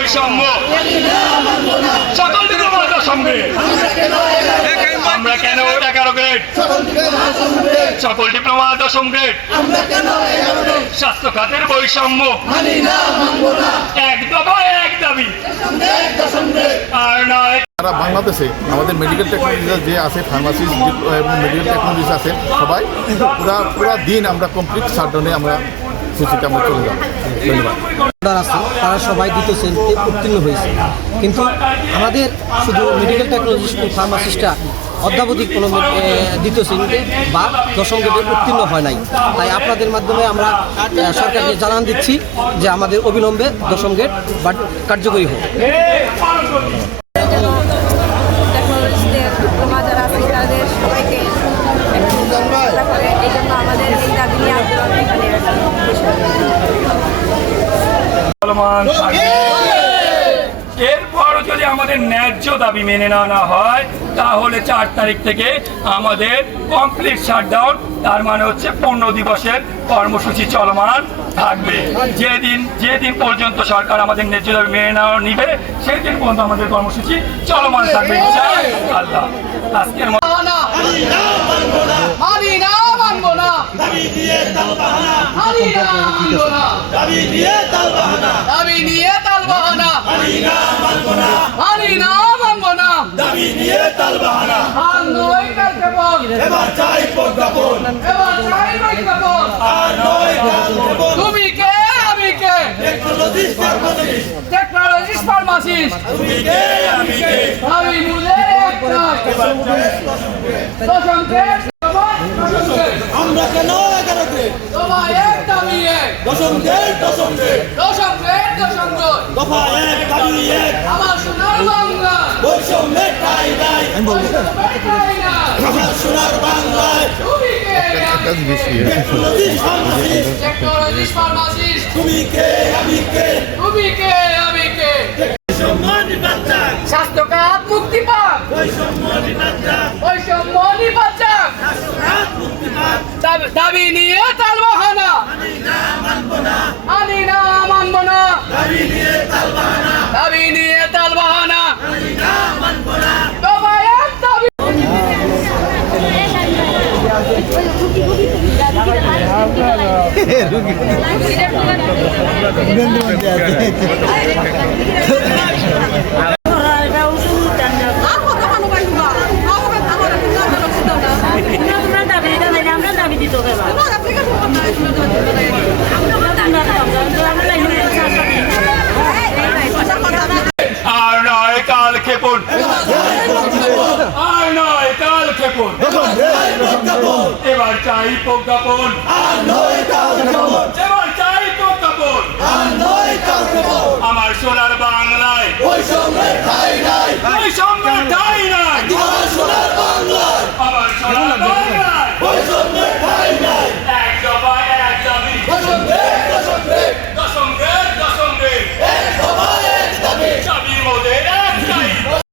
বৈষম্য সকল ডিপ্লোমাদের সঙ্গে। আমরা কেন সকল স্বাস্থ্য খাতের বৈষম্য। এক এক দাবি। আর নয় সারা বাংলাদেশে আমাদের মেডিকেল টেকনোলজিস্ট যে আছে ফার্মাসিস্ট এবং মেডিকেল টেকনোলজিস্ট আছে, সবাই পুরা পুরা দিন আমরা কমপ্লিট শাটডাউনে আমরা সূচিতে আমরা চলে যাব। ধন্যবাদ। যারা আছে, তারা সবাই দ্বিতীয় শ্রেণীতে উত্তীর্ণ হয়েছে। কিন্তু আমাদের শুধু মেডিকেল টেকনোলজি স্কুল ফার্মাসিস্টরা অদ্যাবধি কোনো দ্বিতীয় শ্রেণীতে বা দশম গ্রেডে উত্তীর্ণ হয় নাই। তাই আপনাদের মাধ্যমে আমরা সরকারকে জানান দিচ্ছি যে আমাদের অবিলম্বে দশম গ্রেড বা কার্যকরী হোক। চলমান থাকবে এরপরও যদি আমাদের ন্যায্য দাবি মেনে না না হয় তাহলে চার তারিখ থেকে আমাদের কমপ্লিট শাটডাউন তার মানে হচ্ছে পূর্ণ দিবসের কর্মসূচি চলমান থাকবে। যেদিন যেদিন পর্যন্ত সরকার আমাদের ন্যায্য দাবি মেনে না নিবে সেই দিন পর্যন্ত আমাদের কর্মসূচি চলমান থাকবে আল্লাহ আজকের মতো মানি না মানবো না। দাবি দিয়ে তাল বাহানা মানি না মানবো দাবি দিয়ে তাল বাহানা দাবি দিয়ে তাল বাহানা মানি না মানবো না। মানি না মানবো না। দাবি দিয়ে তাল বাহানা আর নয় কালকে এবার চাই প্রজ্ঞাপন এবার চাই প্রজ্ঞাপন আর নয় কালকে তুমি কে আমি কে? টেকনোলজিস্ট ফার্মাসিস্ট টেকনোলজিস্ট ফার্মাসিস্ট তুমি কে আমি কে? আমি মুলে এক আমরা কেন এগারো গ্রেড এক দাবি এক। দশম গ্রেড দশম গ্রেড দশম গ্রেড দশম গ্রেড দফা এক দাবি এক। আমার সোনার বাংলা। বৈষম্যের ঠাই নাই। আমি আমার সোনার বাংলায়। কে? বেশি টেকনোলজিস্ট ফার্মাসিস্ট তুমি কে আমি কে তুমি কে আমি কে স্বাস্থ্য খাত মুক্তি পাক বৈষম্য নির্বাচন দাবি- দাবি নিয়ে তাল বাহানা। মানি না মানব না। দাবি নিয়ে দাবি। তোমরা দাবি দিতে পারি আমরা দাবি দিতে পারব আর নয় কাল ক্ষেপণ আর নয় কাল ক্ষেপণ এবার চাই প্রজ্ঞাপন এবার